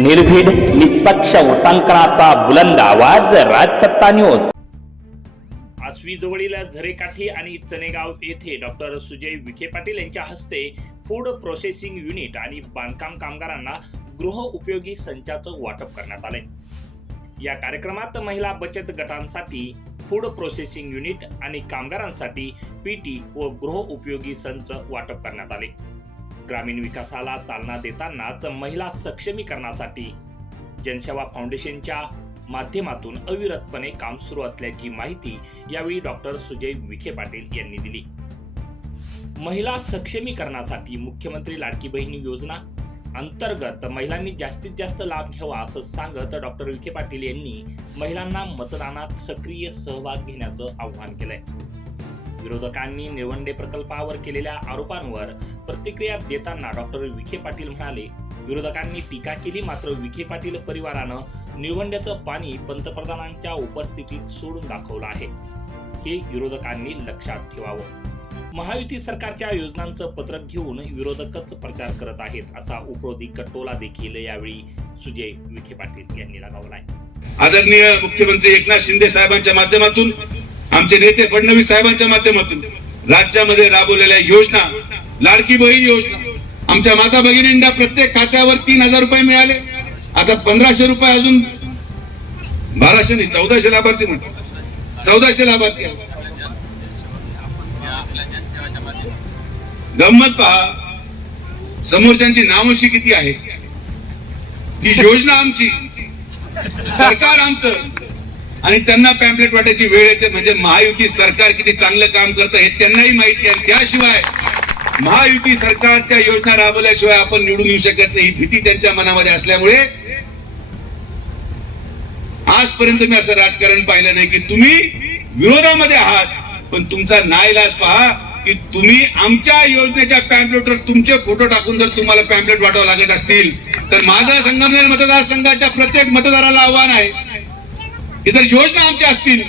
निर्भीड निष्पक्ष वृत्तांकनाचा बुलंद आवाज राजसत्ता न्यूज आसवी जवळील झरेकाठी आणि चनेगाव येथे डॉक्टर सुजय विखे पाटील यांच्या हस्ते फूड प्रोसेसिंग युनिट आणि बांधकाम कामगारांना गृह उपयोगी संचाचं वाटप करण्यात आले या कार्यक्रमात महिला बचत गटांसाठी फूड प्रोसेसिंग युनिट आणि कामगारांसाठी पीटी व गृह उपयोगी संच वाटप करण्यात आले. ग्रामीण विकासाला चालना देतानाच महिला सक्षमीकरणासाठी जनसेवा फाउंडेशनच्या माध्यमातून अविरतपणे काम सुरू असल्याची माहिती यावेळी डॉक्टर सुजय विखे पाटील यांनी दिली. महिला सक्षमीकरणासाठी मुख्यमंत्री लाडकी बहीण योजना अंतर्गत महिलांनी जास्तीत जास्त लाभ घ्यावा असं सांगत डॉक्टर विखे पाटील यांनी महिलांना मतदानात सक्रिय सहभाग घेण्याचं आवाहन केलंय. विरोधकांनी निवंडे प्रकल्पावर केलेल्या आरोपांवर प्रतिक्रिया देताना डॉक्टर विखे पाटील म्हणाले विरोधकांनी टीका केली मात्र विखे पाटील परिवारानं निळवंड्याचं पाणी पंतप्रधानांच्या उपस्थितीत सोडून दाखवलं आहे. हे विरोधकांनी लक्षात ठेवावं. महायुती सरकारच्या योजनांचं पत्रक घेऊन विरोधकच प्रचार करत आहेत असा उपरोधी कटोला देखील यावेळी सुजय विखे पाटील यांनी लगावलाय. आदरणीय मुख्यमंत्री एकनाथ शिंदे साहेबांच्या माध्यमातून आमचे नेते फडणवीस साहेबांच्या माध्यमातून राज्यामध्ये राबवलेल्या योजना लाडकी बहीण योजना आमच्या माता भगिनींना प्रत्येक खात्यावर तीन हजार रुपये मिळाले. आता पंधराशे रुपये अजून बाराशे नाही चौदाशे लाभार्थी म्हणतात. चौदाशे लाभार्थी गंमत पहा समोरच्यांची नावशी किती आहे ही योजना आमची सरकार आमचं आणि त्यांना पॅम्पलेट वाटायची वेळ येते म्हणजे महायुती सरकार किती चांगलं काम करतं हे त्यांनाही माहिती आहे. त्याशिवाय महायुती सरकारच्या योजना राबवल्याशिवाय आपण निवडून येऊ शकत नाही. ही भीती त्यांच्या मनामध्ये असल्यामुळे आजपर्यंत मी असं राजकारण पाहिलं नाही की तुम्ही विरोधामध्ये आहात पण तुमचा नाईलाज पहा की तुम्ही आमच्या योजनेच्या पॅम्पलेटवर तुमचे फोटो टाकून जर तुम्हाला पॅम्पलेट वाटावं लागत असतील तर माझा संगमनेर मतदारसंघाच्या प्रत्येक मतदाराला आव्हान आहे. की जर योजना आमच्या असतील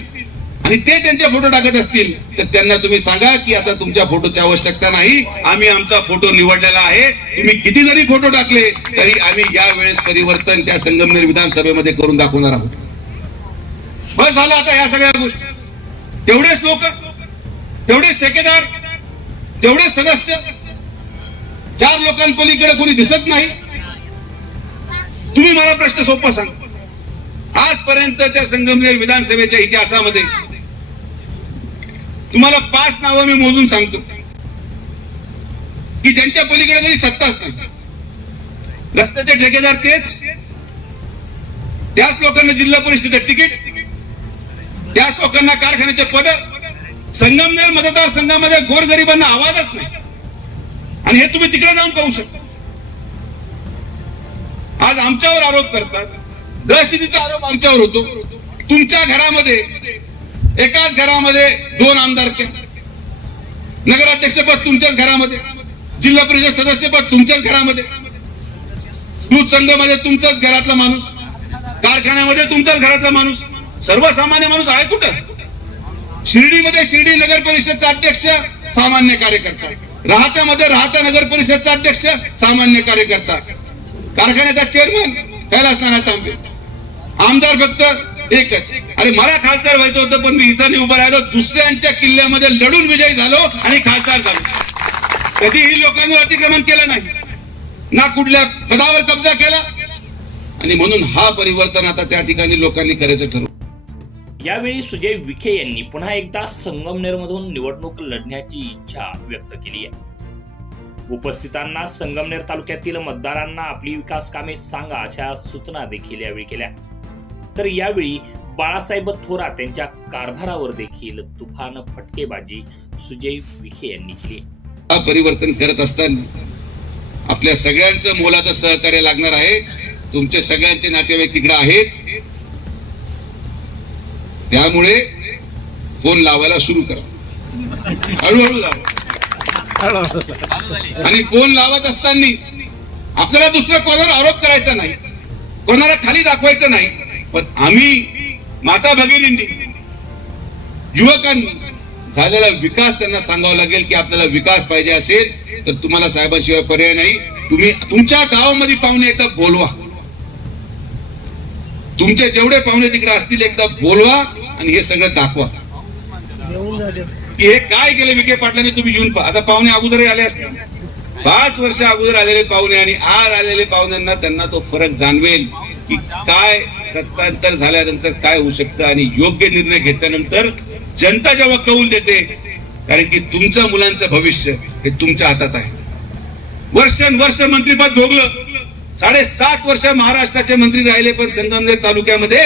आणि ते त्यांचे फोटो टाकत असतील तर त्यांना तुम्ही सांगा की आता तुमच्या फोटोची आवश्यकता नाही. आम्ही आमचा फोटो निवडलेला आहे. तुम्ही किती जरी फोटो टाकले तरी आम्ही यावेळेस परिवर्तन त्या संगमनेर विधानसभेमध्ये करून दाखवणार आहोत. बस झालं आता या सगळ्या गोष्टी. तेवढेच लोक तेवढेच ठेकेदार तेवढेच सदस्य. चार लोकांपलीकडे कोणी दिसत नाही. तुम्ही मला प्रश्न सोपा सांगा. आजपर्यंत त्या संगमनेर विधानसभेच्या इतिहासामध्ये तुम्हाला पाच नावं मी मोजून सांगतो. की ज्यांच्या पलीकडे कधी सत्ताच नाही. रस्त्याचे ठेकेदार तेच. त्याच लोकांना जिल्हा परिषदेचं तिकीट. त्याच लोकांना कारखान्याचे पद. संगमनेर मतदारसंघामध्ये गोरगरिबांना आवाजच नाही. आणि हे तुम्ही तिकडे जाऊन पाहू शकता. आज आमच्यावर आरोप करतात. दहशतीचा आरोप आमच्यावर होतो. तुमच्या घरामध्ये एकाच घरामध्ये दोन आमदार नगराध्यक्षपद तुमच्याच घरामध्ये जिल्हा परिषद सदस्यपद तुमच्याच घरामध्ये. दूध संघामध्ये तुमचाच घरातला माणूस. कारखान्यामध्ये तुमचाच घरातला माणूस. सर्वसामान्य माणूस आहे कुठं? शिर्डीमध्ये शिर्डी नगर परिषदचा अध्यक्ष सामान्य कार्यकर्ता. राहत्यामध्ये राहता नगर परिषदचा अध्यक्ष सामान्य कार्यकर्ता. कारखान्याचा चेअरमन कैलास नाना तांबे. आमदार फक्त एकच. आणि मला खासदार व्हायचं होतं पण मी इथं नाही उभं राहिलो. दुसऱ्यांच्या किल्ल्यामध्ये लढून विजयी झालो आणि खासदार झालो. कधीही लोकांवर अतिक्रमण केलं नाही. ना कुठल्या पदावर कब्जा केला. आणि म्हणून हा परिवर्तन आता त्या ठिकाणी लोकांनी करायचं ठरवलं. यावेळी सुजय विखे यांनी पुन्हा एकदा संगमनेरमधून निवडणूक लढण्याची इच्छा व्यक्त केली आहे. उपस्थितांना संगमनेर तालुक्यातील मतदारांना आपली विकास कामे सांगा अशा सूचना देखील यावेळी केल्या. तर यावेळी बाळासाहेब थोरात यांच्या कारभारावर देखील तुफान फटकेबाजी सुजय विखे यांनी केली परिवर्तन करत असताना आपल्या सगळ्यांचं मोलाचं सहकार्य लागणार आहे. तुमचे सगळ्यांचे नातेवाईक तिकडे आहेत. त्यामुळे फोन लावायला सुरू करा. हळूहळू लावा. आणि फोन लावत असताना आपल्याला दुसऱ्या कोणावर आरोप करायचा नाही. कोणाला खाली दाखवायचं नाही. पण आम्ही माता भगिनींनी युवकांनी झालेला विकास त्यांना सांगावा लागेल की आपल्याला विकास पाहिजे असेल तर तुम्हाला साहेबांशिवाय पर्याय नाही. तुम्ही तुमच्या गावामध्ये पाहुणे एकदा बोलवा. तुमचे जेवढे पाहुणे तिकडे असतील एकदा बोलवा आणि हे सगळं दाखवा. की हे काय केलं विखे पाटलांनी तुम्ही येऊन पहा. आता पाहुणे अगोदरही आले असतील. पाच वर्ष अगोदर आलेले पाहुणे आणि आज आलेले पाहुण्यांना त्यांना तो फरक जाणवेल की काय सत्तांतर झाल्यानंतर काय होऊ शकतं आणि योग्य निर्णय घेतल्यानंतर जनता जेव्हा कौल देते कारण की तुमच्या मुलांचं भविष्य हे तुमच्या हातात आहे. वर्षानुवर्ष मंत्रीपद भोगलं. साडेसात वर्ष महाराष्ट्राचे मंत्री राहिले पण संगमनेर तालुक्यामध्ये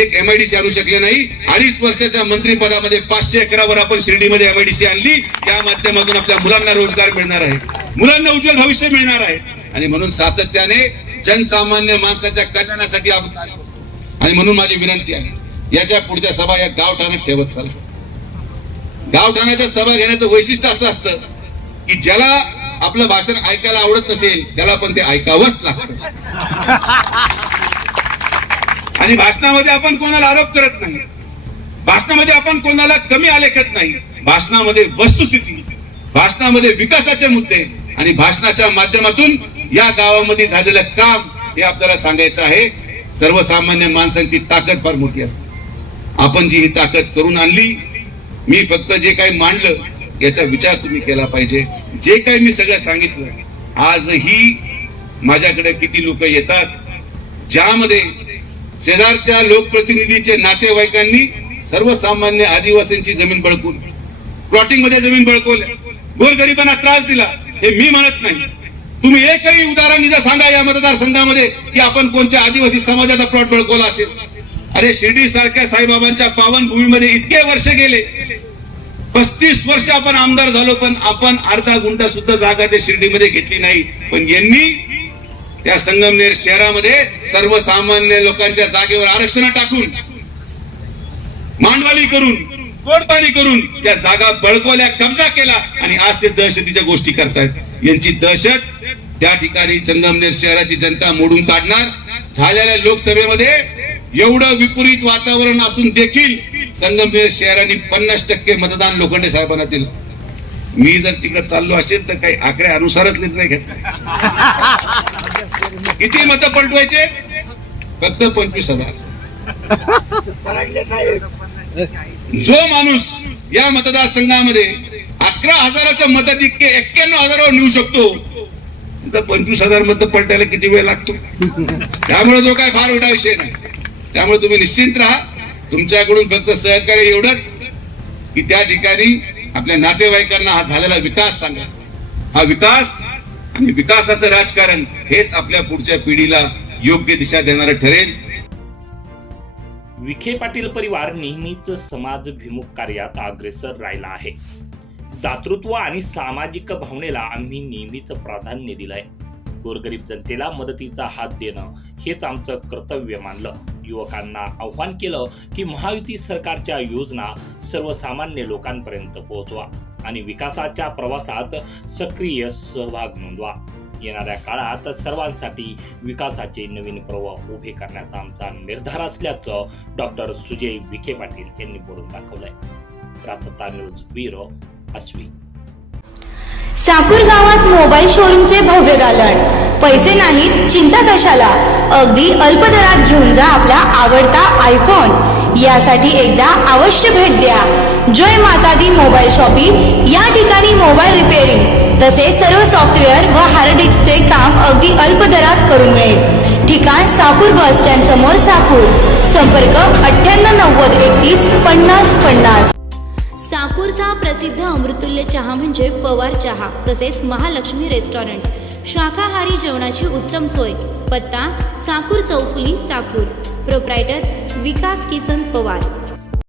एक एमआयडीसी आणू शकले नाही. अडीच वर्षाच्या मंत्रीपदामध्ये पाचशे एकरावर आपण शिर्डीमध्ये एमआयडीसी आणली. त्या माध्यमातून आपल्या मुलांना रोजगार मिळणार आहे. मुलांना उज्ज्वल भविष्य मिळणार आहे. आणि म्हणून सातत्याने जनसामान्य माणसाच्या कल्याणासाठी आपण आलो. आणि म्हणून माझी विनंती आहे याच्या पुढच्या सभा या गावठाण्यात ठेवत चाल. गावठाण्याच्या सभा घेण्याचं वैशिष्ट्य असं असतं की ज्याला आपलं भाषण ऐकायला आवडत नसेल त्याला पण ते ऐकावंच लागतं. आणि भाषणामध्ये आपण कोणाला आरोप करत नाही. भाषणामध्ये आपण कोणाला कमी आलेखत नाही. भाषणामध्ये वस्तुस्थिती भाषणामध्ये विकासाचे मुद्दे आणि भाषणाच्या माध्यमातून या गावामध्ये झालेलं काम हे आपल्याला सांगायचं आहे. सर्वसामान्य माणसांची ताकद फार मोठी असते. आपण जी ही ताकद करून आणली मी फक्त जे काही मांडलं याचा विचार तुम्ही केला पाहिजे. जे काही मी सगळं सांगितलं आजही माझ्याकडे किती लोक येतात ज्यामध्ये शेजारच्या लोकप्रतिनिधीचे नातेवाईकांनी सर्वसामान्य आदिवासींची जमीन बळकून प्लॉटिंगमध्ये जमीन बळकवल्या. गोरगरिबांना त्रास दिला. हे मी म्हणत नाही. तुम्ही एकही उदाहरण जर सांगा या मतदारसंघामध्ये की आपण कोणत्या आदिवासी समाजाचा प्लॉट बळकवला असेल. अरे शिर्डी सारख्या साईबाबांच्या पावनभूमीमध्ये इतके वर्ष गेले. पस्तीस वर्ष आपण आमदार झालो पण आपण अर्धा गुंठा सुद्धा जागा ते शिर्डीमध्ये घेतली नाही. पण यांनी त्या संगमनेर शहरामध्ये सर्वसामान्य लोकांच्या जागेवर आरक्षण टाकून मांडवाली करून तोडपाणी करून त्या जागा बळकवल्या कब्जा केला आणि आज ते दहशतीच्या गोष्टी करतायत. यांची दहशत त्या ठिकाणी संगमनेर शहराची जनता मोडून काढणार. झालेल्या लोकसभेमध्ये एवढं विपरीत वातावरण असून देखील संगमनेर शहराने पन्नास टक्के मतदान लोखंडे साहेबांना दिलं. मी जर तिकडे चाललो असेल तर काही आकड्यानुसारच निर्णय घेतला किती मत पलटवायचे? फक्त पंचवीस हजार. जो माणूस या मतदारसंघामध्ये अकरा हजाराच्या मतात इतके एक्क्याण्णव हजारावर नेऊ शकतो तर पंचवीस हजार मत पलटायला किती वेळ लागतो? त्यामुळे जो काय फार मोठा विषय नाही. त्यामुळे तुम्ही निश्चिंत राहा. तुमच्याकडून फक्त सहकार्य एवढंच की त्या ठिकाणी आपल्या नातेवाईकांना हा झालेला विकास सांगा. हा विकास आणि विकासाचं राजकारण हेच आपल्या पुढच्या पिढीला योग्य दिशा देणारं ठरेल. विखे पाटील परिवार नेहमीच समाजभिमुख कार्यात अग्रेसर राहिला आहे. दातृत्व आणि सामाजिक भावनेला आम्ही नेहमीच प्राधान्य दिलंय. गोरगरीब जनतेला मदतीचा हात देणं हेच आमचं कर्तव्य मानलं. युवकांना आव्हान केलं की महायुती सरकारच्या योजना सर्वसामान्य लोकांपर्यंत पोहोचवा आणि विकासाच्या प्रवासात सक्रिय सहभाग नोंदवा. येणाऱ्या काळात सर्वांसाठी विकासाचे नवीन प्रवाह उभे करण्याचा आमचा निर्धार असल्याचं डॉक्टर सुजय विखे पाटील यांनी बोलून दाखवलंय. राजसत्ता न्यूज ब्युरो आसवी साकूर गावात मोबाईल शोरूमचे भव्य दालन पैसे नाहीत चिंता कशाला? अगदी अल्प दरात घेऊन जा आपला आवडता आयफोन यासाठी एकदा अवश्य भेट द्या. जय माता दी मोबाईल शॉपिंग. या ठिकाणी मोबाईल रिपेअरिंग. तसेच सर्व सॉफ्टवेअर व हार्ड डिस्कचे काम अगदी अल्प दरात करून मिळेल. ठिकाण साकूर बस स्टँड समोर साकूर. संपर्क अठ्ठ्याण्णव नव्वद एकतीस पन्नास पन्नास. साकूरचा प्रसिद्ध अमृतुल्य चहा म्हणजे पवार चहा तसेच महालक्ष्मी रेस्टॉरंट. शाकाहारी जेवणाची उत्तम सोय. पत्ता साकूर चौफुली साकूर. प्रोप्रायटर विकास किसन पवार.